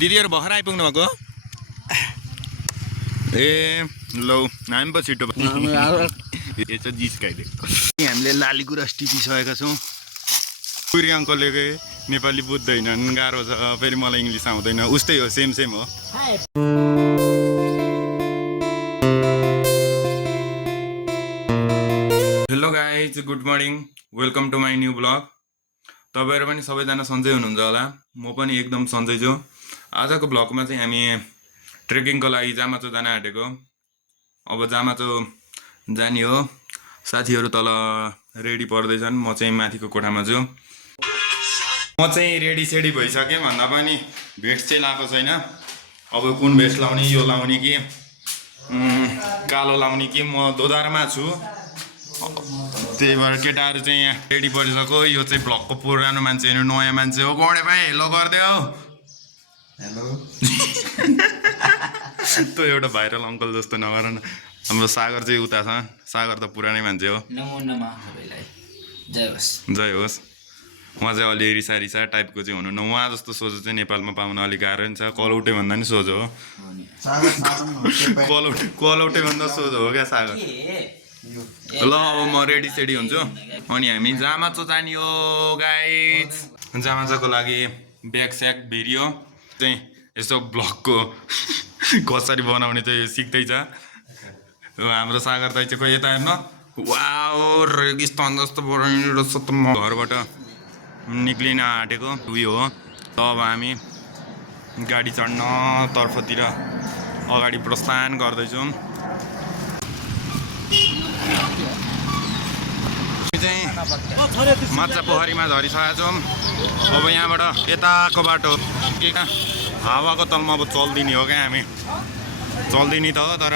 दिदीहरु भर्खर आइपुग्नु भएको ए लौ हामी पो छिटो यसो जिस्काइदिएको हामीले लालीगुराँस टिपिसकेका छौँ पुरी अङ्कलले नेपाली बुझ्दैनन् गाह्रो छ फेरि मलाई इङ्ग्लिस आउँदैन उस्तै हो सेम सेम हो hello guys good morning welcome to my new blog तपाईहरु पनि सबैजना सन्चै हुनुहुन्छ होला म पनि एकदम सन्चै छु आजको ब्लगमा चाहिँ हामी ट्रेकिङको लागि जामाचो जान आँटेको अब जामाचो जाने हो साथीहरु तल रेडी पर्दैछन् म चाहिँ माथिको कोठामा छु म चाहिँ रेडी सेडी भइसके भन्दा पनि भेस्ट चाहिँ लाएको छैन अब कुन भेस्ट लाउने यो लाउने कि कालो लाउने कि म दोधारमा छु त्यही भएर केटाहरु चाहिँ यहाँ रेडी परिसक्यो यो चाहिँ ब्लगको पुरानो मान्छे हैन नयाँ मान्छे हो गौडे भाइ हेलो गर्दियौ हेलो त्यो एउटा भाइरल अङ्कल जस्तो नगर न हाम्रो सागर चाहिँ उता छ सागर त पुरानै मान्छे हो नमो नमः सबैलाई जय होस् जय होस् उहाँ चाहिँ अलि रिसा टाइपको चाहिँ हुनु न उहाँ जस्तो सोझो चाहिँ नेपालमा पाउन अलिक गाह्रो नि छ कलौटे भन्दा नि सोझो हो कलौटे भन्दा सोझो हो क्या सागर ल अब म रेडी सेडी हुन्छु अनि हामी जामाचो जाने हो गाइज जामाचोको लागि ब्याग स्याग भिडियो चाहिँ यसो ब्लगको कसरी बनाउने चाहिँ सिक्दैछ हाम्रो सागर दाइ चाहिँ यता हेर्न वाओ रेगिस्तान जस्तो बनाउने रहेछ त म घरबाट निक्लिन आँटेको उयो हो अब हामी गाडी चढ्न तर्फतिर अगाडि प्रस्थान गर्दैछौँ चाहिँ माछा पोखरीमा झरिसकेका छौँ अब यहाँबाट यताको बाटो के हावाको तलमा अब चल्दिने हो क्या हामी चल्दिने त हो तर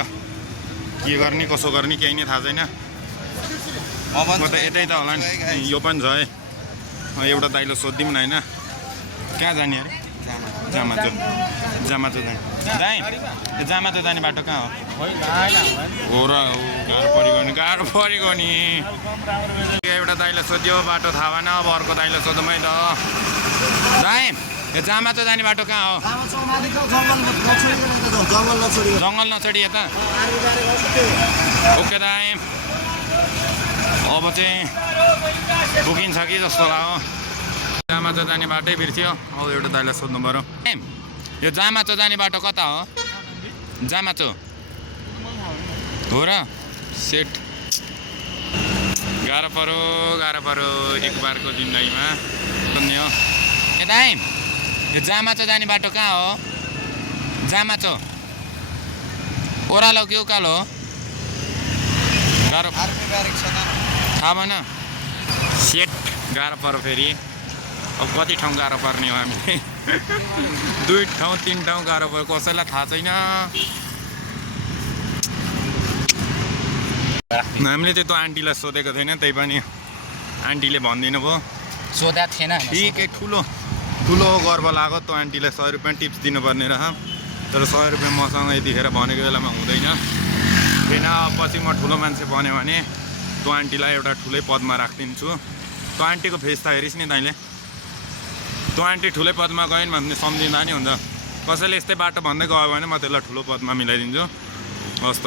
के गर्ने कसो गर्ने केही नै थाहा छैन म त यतै त होला नि यो पनि छ है एउटा दाइलो सोधिदिउँ न होइन कहाँ जाने अरे जामाचो जामाचो जाने दाइ जामाचो जाने बाटो कहाँ हो र गाह्रो परेको नि एउटा दाइलो सोध्यो बाटो थाहा भएन अब अर्को दाइलो सोधौँ है त दाइ जामाचो जाने बाटो कहाँ हो जङ्गल नछोडी यता ओके दाइ अब चाहिँ पुगिन्छ कि जस्तो लाग्यो जामाचो जाने बाटै बिर्स्यो अब एउटा दाइलाई सोध्नु पऱ्यो यो जामाचो जाने बाटो कता हो जामाचो हो र सेट गाह्रो पऱ्यो एक बारको जिन्दगीमा सुन्ने हो ए दाइ यो जामाचो जाने बाटो कहाँ हो जामाचो ओह्रालो कि उकालो हो गाह्रो थाहा भएन सेट गाह्रो पऱ्यो फेरि अब कति ठाउँ गाह्रो पर्ने हो हामीले 2 ठाउँ 3 ठाउँ गाह्रो पऱ्यो कसैलाई थाहा छैन हामीले चाहिँ त्यो आन्टीलाई सोधेको थिएन त्यही पनि आन्टीले भनिदिनु भयो सोधा थिएन ठिकै ठुलो गर्व लाग्यो त्यो आन्टीलाई 100 रुपियाँ टिप्स दिनुपर्ने रह तर 100 रुपियाँ मसँग यतिखेर भनेको बेलामा हुँदैन फेरि पछि म ठुलो मान्छे बन्यो भने त्यो आन्टीलाई एउटा ठुलै पदमा राखिदिन्छु त्यो आन्टीको फेस त हेरिस् नि तैँले त्यो आन्टी ठुलै पदमा गएन भने सम्झिँदा नि हुन्छ कसैले यस्तै बाटो भन्दै गयो भने म त्यसलाई ठुलो पदमा मिलाइदिन्छु हस् त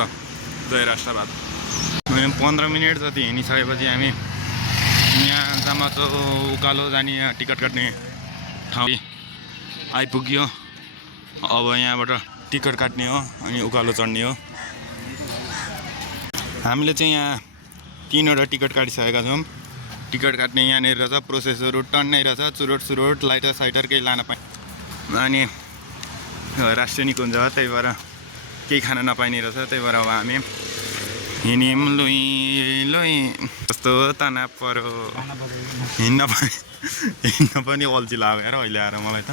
जय राष्ट्रवाद 15 मिनट जति हिँडिसकेपछि हामी यहाँ जामाचो उकालो जाने टिकट काट्ने ठाउँ आइपुग्यो अब यहाँबाट टिकट काट्ने हो अनि उकालो चढ्ने हो हामीले चाहिँ यहाँ 3वटा टिकट काटिसकेका छौँ टिकट काट्ने यहाँनिर रहेछ प्रोसेसहरू टन्नै रहेछ चुरोट लाइटर साइटर केही लान पाइ अनि राष्ट्रिय निकुञ्ज हो त्यही भएर केही खान नपाइने रहेछ त्यही भएर अब हामी हिँड्यौँ लुई कस्तो तनाव पऱ्यो हिँड्न पनि अल्छी लाग्यो यार अहिले आएर मलाई त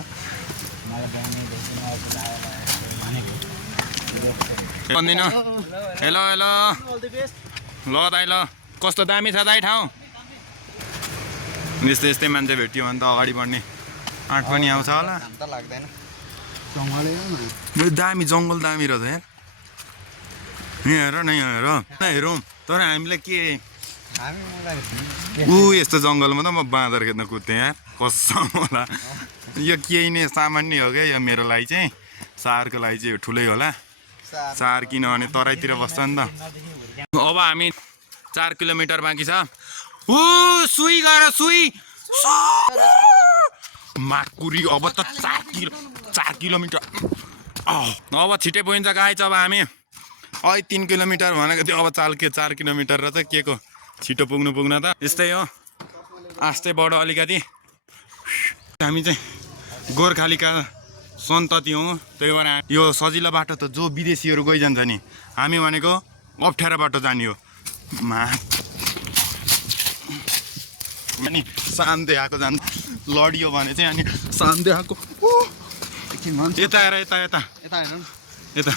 भन्दिनँ हेलो ल दाइ ल कस्तो दामी छ दाइ ठाउँ यस्तै मान्छे भेट्यो भने त अगाडि बढ्ने आँट पनि आउँछ होला दामी जङ्गल दामी रहेछ यार यहाँ हेरौँ तर हामीलाई के यस्तो जङ्गलमा त म बाँदर खेद्न कुद्थेँ यार कसम होला यो केही नै सामान्य हो क्या यो मेरो लागि चाहिँ सारको लागि चाहिँ यो ठुलै होला सार किनभने तराईतिर बस्छ नि त अब हामी 4 किलोमिटर बाँकी छ ऊ सुई गएर सुई माकुरी अब त 4 किलोमिटर अब छिटै पुगिन्छ गाइज अब हामी 3 किलोमिटर भनेको थियो अब 4 किलोमिटर र चाहिँ के को छिटो पुग्नु त यस्तै हो आस्ते बढो अलिकति हामी चाहिँ गोर्खालीका सन्तति हौँ त्यही भएर यो सजिलो बाटो त जो विदेशीहरू गइजान्छ नि हामी भनेको अप्ठ्यारो बाटो जाने हो अनि शान्ति आएको जान्छ लडियो भने चाहिँ अनि शान्ति आएको यता हेर यता यता यता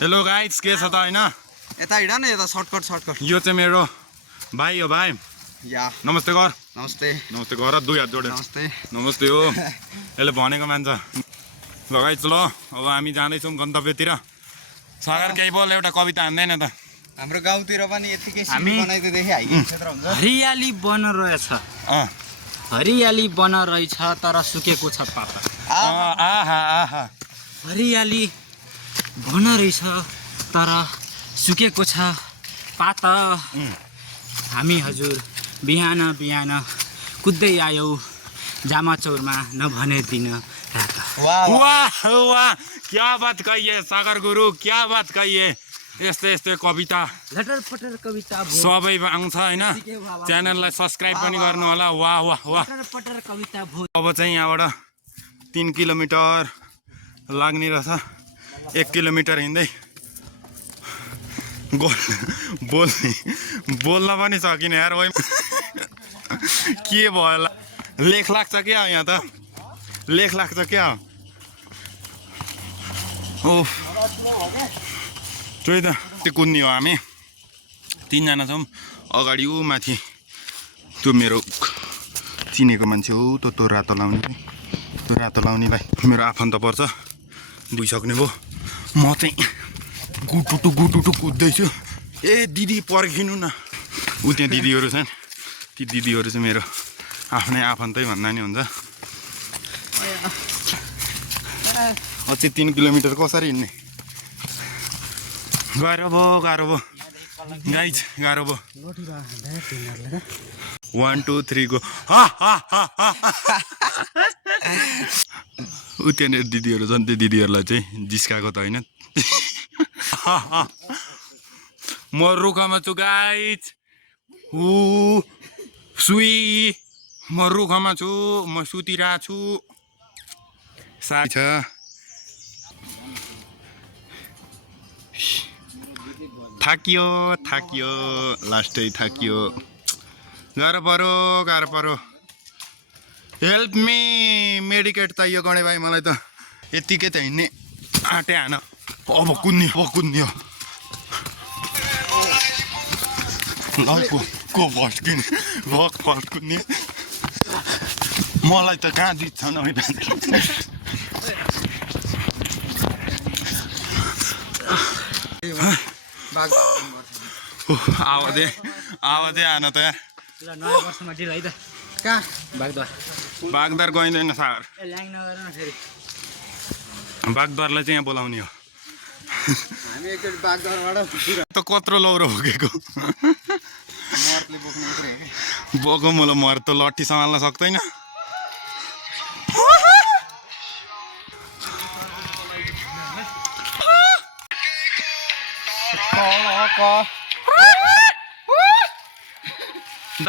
हेलो गाइज के छ त होइन यता हिँड न यता सर्टकट यो चाहिँ मेरो भाइ हो भाइ या नमस्ते गर नमस्ते गर 2 हात जोडे नमस्ते हो यसले भनेको मान्छ लगाइच ल अब हामी जाँदैछौँ गन्तव्यतिर सरकार केही बोल एउटा कविता हान्दैन त हाम्रो गाउँतिर पनि यतिकै सिमी बनाइदिएदेखि हाइकिङ क्षेत्र हुन्छ हरियाली बन रहेछ हरियाली बन रहेछ तर सुकेको छ पाता आहा हरियाली बन रहेछ तर सुकेको छ पाता हामी हजुर बिहान कुद्दै आयौ जामाचौरमा नभने दिन रात वाह वाह क्या बात कहिए सागर गुरु क्या बात कहिए यस्तै कविता लटरपटर कविता सबै आउँछ होइन च्यानललाई सब्सक्राइब पनि गर्नु होला वाह वाह वाह लटरपटर कविता भो अब चाहिँ यहाँबाट 3 किलोमिटर लाग्ने रहेछ 1 किलोमिटर हिँड्दै बोल्न पनि सकिन यार वही के भयो लेख लाग्छ क्या यहाँ त लेख लाग्छ क्या ओह त्यही त त्यो कुद्ने हो हामी 3 जना छौँ अगाडि ऊ माथि त्यो मेरो चिनेको मान्छे हो त्यो रातो लाउनेलाई मेरो आफन्त पर्छ बुझिसक्ने भयो म चाहिँ गुटुटु कुद्दैछु ए दिदी पर्खिनु न ऊ त्यहाँ दिदीहरू छन् ती दिदीहरू चाहिँ मेरो आफ्नै आफन्तै भन्दा नि हुन्छ अझै 3 किलोमिटर कसरी हिँड्ने गाह्रो भयो गाइज गाह्रो भयो 1 2 3 गो ऊ त्यहाँनिर दिदीहरू छन् त्यो दिदीहरूलाई चाहिँ जिस्काएको त होइन म रुखमा छु गाइज सुई म रुखमा छु म सुतिरहेको छु साथी छ थाकियो लास्टै थाकियो गाह्रो पऱ्यो हेल्प मी मेडिकेट चाहियो गणे भाइ मलाई त यतिकै त हिँड्ने आँटे हान अब कुद्ने हो को फर्स्ट कुद्ने मलाई त कहाँ जित्छ न आवाजै आएन त यार नयाँ वर्षमा डिल है त कहाँ बागदार गइँदैन सार बागदारलाई चाहिँ यहाँ बोलाउने हो हामी एकचोटि बागदरबाट त कत्रो लौरो बोकेको बोको मलाई मर त लट्ठी सम्हाल्न सक्दैन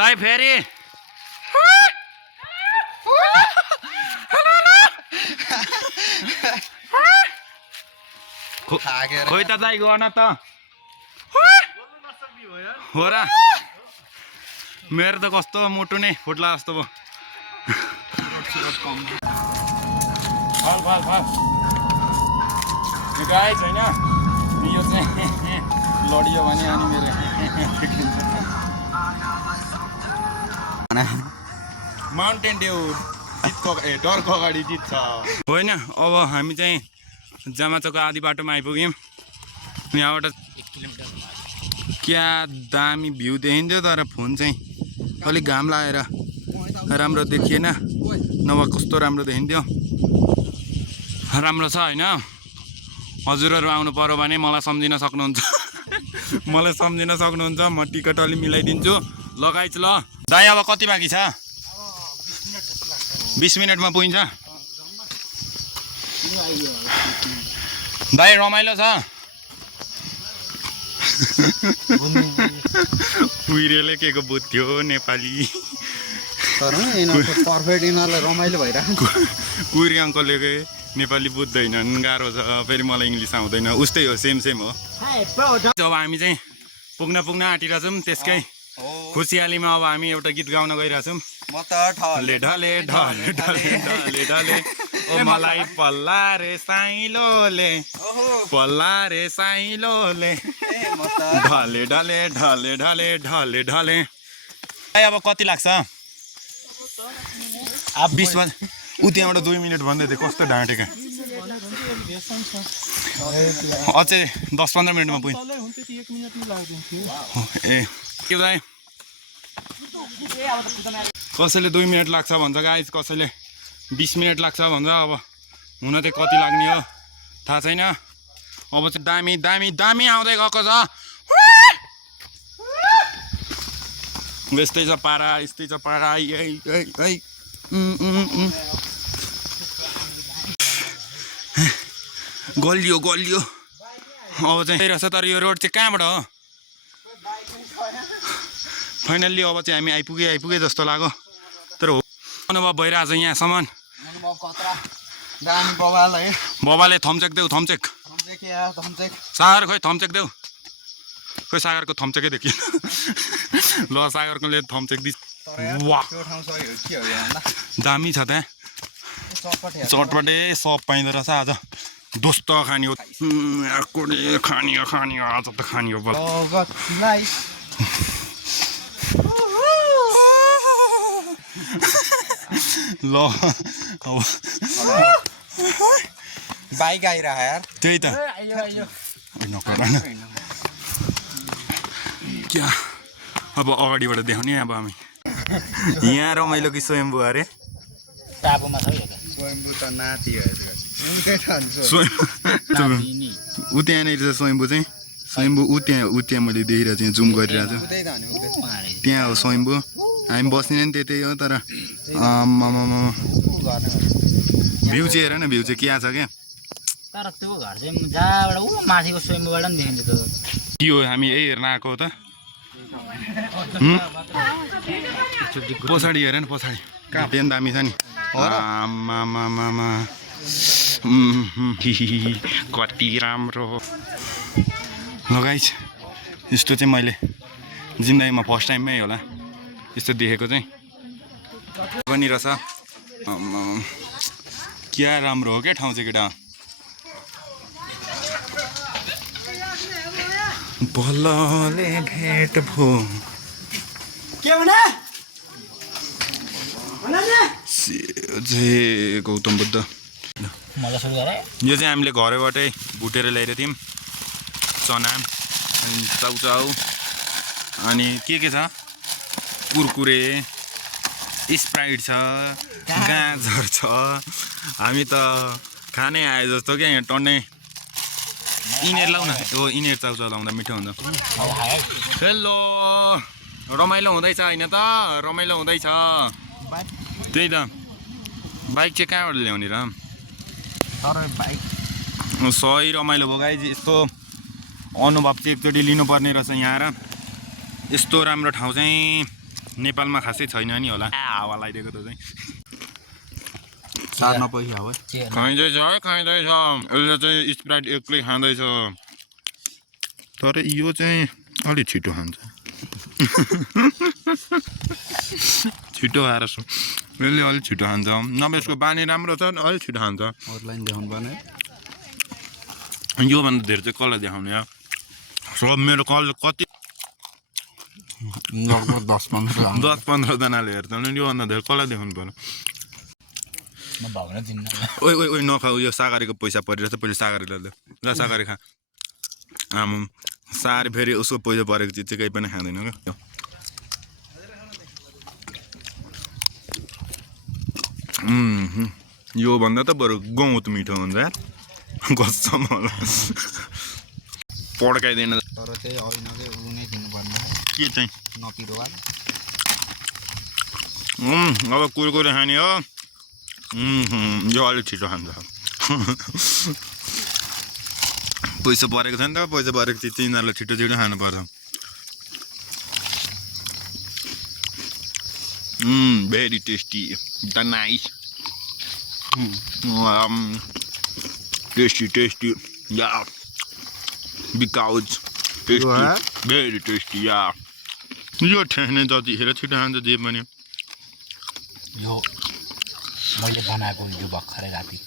दाइ फेरि खोइ त दाइ गर्न त हो र मेरो त कस्तो मुटु नै फुट्ला जस्तो भयो गाई छैन यो चाहिँ लडियो भने अनि मेरो माउन्टेन ड्यू डरको अगाडि जित्छ होइन अब हामी चाहिँ जामाचोको आधी बाटोमा आइपुग्यौँ यहाँबाट 1 किलोमिटर क्या दामी भ्यू देखिन्थ्यो तर फोन चाहिँ अलिक घाम लागेर राम्रो देखिएन नभए कस्तो राम्रो देखिन्थ्यो राम्रो छ होइन हजुरहरू आउनु पर्यो भने मलाई सम्झिन सक्नुहुन्छ मलाई सम्झिन सक्नुहुन्छ म टिकट अलि मिलाइदिन्छु लगाइच ल दाइ अब कति बाँकी छ 20 मिनटमा पुगिन्छ दाइ रमाइलो छ कुइरेले के को बुझ्थ्यो नेपाली तर यिनीहरूको पर्फेक्ट यिनीहरूलाई रमाइलो भइरहेको कुइरे अङ्कलले नेपाली बुझ्दैनन् गाह्रो छ फेरि मलाई इङ्ग्लिस आउँदैन उस्तै हो सेम हो अब हामी चाहिँ पुग्न आँटिरहेछौँ त्यसकै खुसियालीमा अब हामी एउटा गीत गाउन गइरहेछौँ म त ढले ढले ढले ढले ढले ढले ओ मलाई पल्ला रे साइलोले पल्ला रे साइलोले ढले ढले ढले ढले ढले ढले अब कति लाग्छ 20 बजे ऊ त्यहाँबाट 2 मिनट भन्दै थियो कस्तो ढाँटेका अझै 10-15 मिनटमा पुग्यो ए के दाइ कसैले 2 मिनट लाग्छ भन्छ गाइस कसैले 20 मिनट लाग्छ भन्छ अब हुन चाहिँ कति लाग्ने हो थाहा छैन अब चाहिँ दामी दामी दामी आउँदै गएको छ यस्तै छ पारा गलियो अब चाहिँ रहेछ तर यो रोड चाहिँ कहाँबाट हो फाइनल्ली अब चाहिँ हामी आइपुगे जस्तो लाग्यो तर हो अनुभव भइरहेको छ यहाँसम्म बबाले थम्चेक देऊ थम्चेक सागर खोइ थम्चेक देऊ खोइ सागरको थम्चेकै देखियो ल सागरकोले थम्चेक दिस दामी छ त्यहाँ चटपटे सब पाइँदो रहेछ आज दोस्त खाने हो खाने आज त खाने हो ल बाइक आइरह यार त्यही त क्या अब अगाडिबाट देखाउने अब हामी यहाँ रमाइलो कि स्वयम्भू अरे टापुमा छ स्वयम्भू त नाति हो ऊ त्यहाँनिर छ स्वयम्भू चाहिँ स्वयम्भू ऊ त्यहाँ मैले देखिरहेको छु जुम गरिरहेको छु त्यहाँ हो स्वयम्भू हामी बस्ने नि त्यतै हो तर भ्यू चाहिँ हेर न भ्यू चाहिँ क्या छ क्या तर त्यो घर चाहिँ जहाँबाट ऊ माथिको स्वयम्भूबाट पनि देखिन्छ त के हो हामी यही हेर्न आएको हो त पछाडि हेर न पछाडि त्यहाँ दामी छ नि कति राम्रो लगाइछ यस्तो चाहिँ मैले जिन्दगीमा फर्स्ट टाइममै होला यस्तो देखेको चाहिँ पनि रहेछ क्या राम्रो हो क्या ठाउँ चाहिँ केटा बल्लले भेट भो के भने गौतम बुद्ध मजा सुरु गरे यो चाहिँ हामीले घरैबाटै भुटेर ल्याएर थियौँ चना अनि चाउचाउ अनि के छ कुरकुरे स्प्राइट छ गाजर छ हामी त खानै आए जस्तो क्या यहाँ टन्नै इनेर लाउन हो इनेर चाउचाउ लाउँदा मिठो हुन्छ हेलो रमाइलो हुँदैछ होइन त रमाइलो हुँदैछ त्यही त बाइक चाहिँ कहाँबाट ल्याउने र सही रमाइलो भयो गाइज यस्तो अनुभव चाहिँ एकचोटि लिनुपर्ने रहेछ यहाँ र यस्तो राम्रो ठाउँ चाहिँ नेपालमा खासै छैन नि होला हावा लगाइदिएको त चाहिँ सार्न पैसा हो खाइँदैछ यसले चाहिँ स्प्राइट एक्लै खाँदैछ तर यो चाहिँ अलिक छिटो खान्छ छिटो खाएर यसले अलिक छिटो खान्छ नभए यसको बानी राम्रो छ अलिक छिटो खान्छ अरूलाई देखाउनु पर्ने योभन्दा धेरै चाहिँ कसलाई देखाउने सब मेरो कल कति 10-15 जनाले हेर्छ योभन्दा धेरै कसलाई देखाउनु पर्यो ओइ नखाऊ यो सागरीको पैसा परिरहेछ पहिले सागरी ल्याउँदै ल सागरी खा आमा सारी फेरि उसको पैसा परेको चिज चाहिँ केही पनि खाँदैन क्या यो भन्दा त बरु गहुँत मिठो हुन्छ यार कसम होला पड्काइदिएन तर चाहिँ होइन कि उ नै दिनुपर्ने के चाहिँ नपिरोवाल अब कुरकुरे खाने हो यो अलिक छिटो खान्छ पैसा परेको छ नि त पैसा परेको चाहिँ तिनीहरूलाई छिटो छिटो खानुपर्छ very tasty the nice tasty yeah because tasty very tasty yeah यो ठेक्ने जतिखेर छिटो खान्छ जे पनि यो मैले बनाएको हिजो भर्खरै राति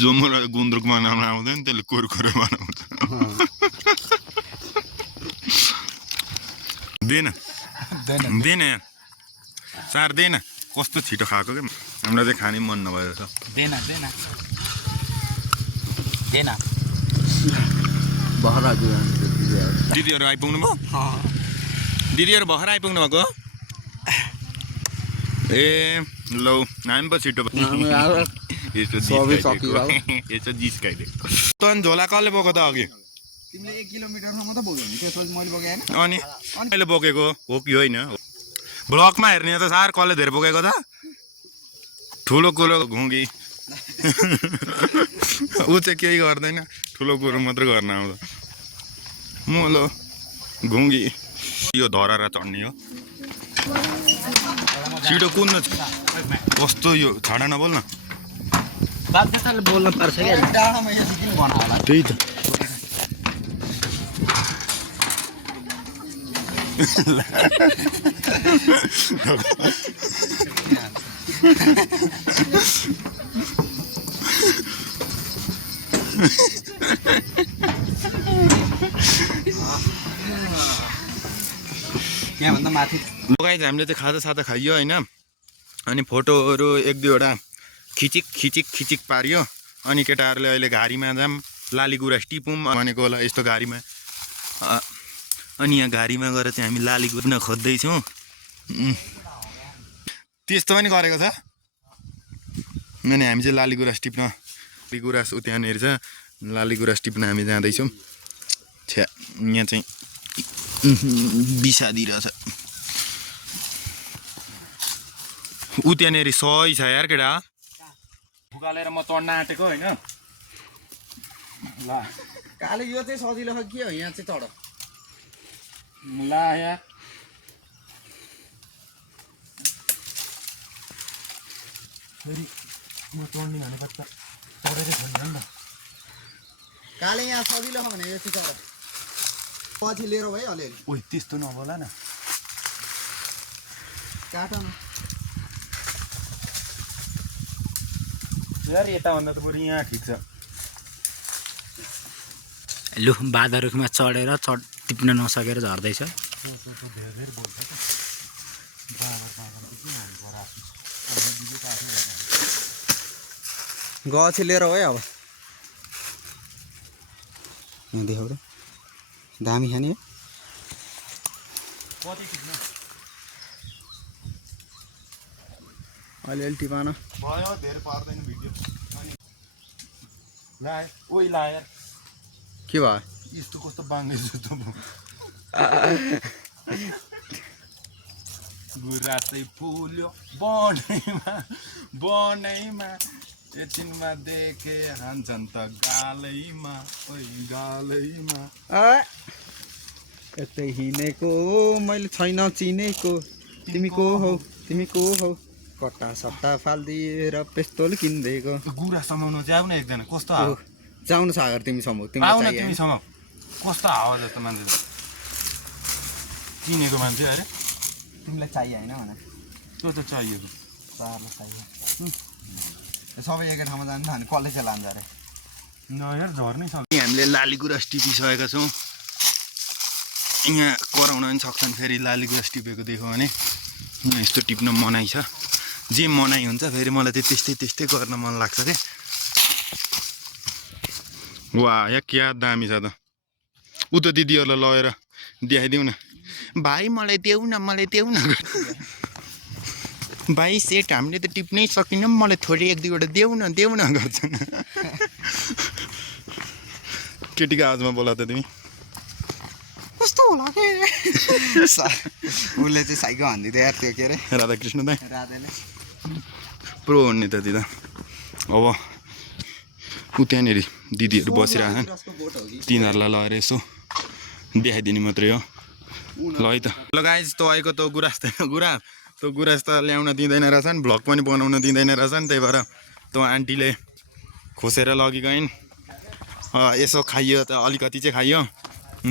जो मलाई गुन्द्रुक बनाउन आउँदैन त्यसले कुरकुरे बनाउँछ दिएन दिएन चार दिएन कस्तो छिटो खाएको क्या हामीलाई चाहिँ खाने मन नभएर छ देना दिदीहरू आइपुग्नु भयो दिदीहरू भर्खर आइपुग्नु भएको ए लौ हामी पो छिटो यसो जिस्काइदिएको त झोला कसले बोको त अघि तिमीले 1 किलोमिटरसम्म त बोक्यो नि त्यसपछि मैले बोकेँ हैन अनि मैले बोकेको हो कि होइन ब्लकमा हेर्ने त सार कसले धेरै बोकेको त ठुलो कुरो घुँगी ऊ चाहिँ केही गर्दैन ठुलो कुरो मात्र गर्न आउँछ म ल घुँगी यो धराएर चढ्ने हो छिटो कुद्न कस्तो यो छाडा नबोल न बाध्यताले बोल्न पर्छ क्या डाँडामा यसो किन बनाउला त्यही त यहाँभन्दा माथि लगाइ हामीले चाहिँ खाजा सादा खाइयो होइन अनि फोटोहरू 1-2वटा खिचिक पारियो अनि केटाहरूले अहिले घारीमा जाम लाली गुराँस टिपौँ भनेको होला यस्तो घारीमा अनि यहाँ घारीमा गएर चाहिँ हामी लाली गुराँस खोज्दैछौँ त्यस्तो पनि गरेको छ अनि हामी चाहिँ लाली गुराँस टिप्न गुराँस त्यहाँनिर छ लाली गुराँस टिप्न हामी जाँदैछौँ छ्या यहाँ चाहिँ बिसादिरहेछ ऊ त्यहाँनिर सही छ यार केटा फुकालेर म चढ्न आँटेको होइन ल काले यो चाहिँ सजिलो छ के हो यहाँ चाहिँ चढ ला यार फेरि म चढ्ने भनेको त चढेरै छैन नि त काले यहाँ सजिलो छ भने यति चढ पछि लिएर भयो अलिअलि ओइ त्यस्तो नबोला न काटन यार यताभन्दा त बरु यहाँ ठिक छ लु बाँदर रुखमा चढेर टिप्न नसकेर झर्दैछ गछ लिएर भयो अब यहाँ देखाउ त दामी खाने अलिअलि टिपान भयो धेरै पार्दैन भिडियो अनि ला ओइ ला यार के भयो यस्तो कस्तो बाङ्गे जस्तो गुराँसै फुल्यो बनैमा एकछिनमा देखे हान्छन् त गालैमा ओइ गालैमा यतै हिँडेको मैले छैन चिनेको तिमी को हौ कट्टा सट्टा फालिदिएर पेस्तोल किनिदिएको गुरा समाउनु जाऊ न एकजना कस्तो हावा जाउनु सागर तिमी समाउ आऊ न तिमी समाउ कस्तो हावा जस्तो मान्छे चिनेको मान्छे अरे तिमीलाई चाहियो होइन भने त्यो त चाहिएको चारलाई चाहियो सबै एकै ठाउँमा जानु भने कलेज लान्छ अरे न यार झर्नै सक्छ हामीले लाली गुराँस टिपिसकेका छौँ यहाँ कराउन पनि सक्छन् फेरि लाली गुराँस टिपेको देख्यो भने यस्तो टिप्न मनाइ छ जे मनाइ हुन्छ फेरि मलाई चाहिँ त्यस्तै गर्न मन लाग्छ क्या वाह या क्या दामी छ त उ त दिदीहरूलाई लगेर देखाइदिउँ न भाइ मलाई देऊ न भाइ सेट हामीले त टिप्नै सकिनौँ मलाई थोरै एक दुईवटा देऊ न गर्छन् केटीको आवाजमा बोला त तिमी कस्तो होला के उसले चाहिँ साइको हान्दिँदै यार त्यो के अरे राधाकृष्ण दाइ राधाले प्रो हुने त ती त अब ऊ त्यहाँनिर दिदीहरू बसिरहेछन् तिनीहरूलाई लगेर यसो देखाइदिने मात्रै हो ल है त ल गाइज तपाईँको त गुराँस त्यो गुराँस त ल्याउन दिँदैन रहेछन् भ्लग पनि बनाउन दिँदैन रहेछन् त्यही भएर त्यो आन्टीले खोसेर लगी गइन् यसो खाइयो त अलिकति चाहिँ खाइयो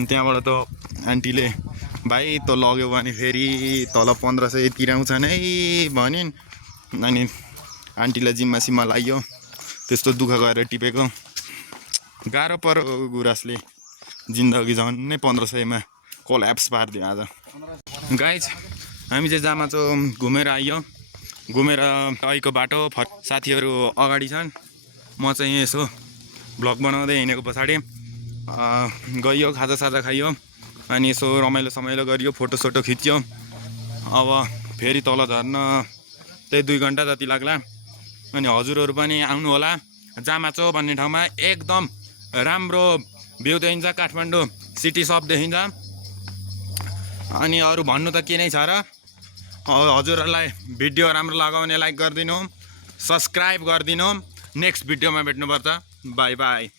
त्यहाँबाट त आन्टीले भाइ त लग्यो भने फेरि तल 1500 तिराउँछन् है भनिन् अनि आन्टीलाई जिम्मा सिम्मा लाग्यो त्यस्तो दुःख गरेर टिपेको गाह्रो पऱ्यो गुराँसले जिन्दगी झन् नै 1500मा कोल्याप्स पारिदियो आज गाइज हामी चाहिँ जामा चाहिँ घुमेर आइयो घुमेर आएको बाटो साथीहरू अगाडि छन् म चाहिँ यसो भ्लग बनाउँदै हिँडेको पछाडि गइयो खाजासाजा खाइयो अनि यसो रमाइलो समाइलो गरियो फोटोसोटो खिच्यो अब फेरि तल झर्न त्यही 2 घन्टा जति लाग्ला अनि हजुरहरू पनि आउनु होला जामाचो भन्ने ठाउँमा एकदम राम्रो भ्यू देखिन्छ काठमाडौँ सिटी सब देखिन्छ अनि अरू भन्नु त के नै छ र हजुरहरूलाई भिडियो राम्रो लगाउने लाइक गरिदिनु सब्सक्राइब गरिदिनु नेक्स्ट भिडियोमा भेट्नुपर्छ बाई बाई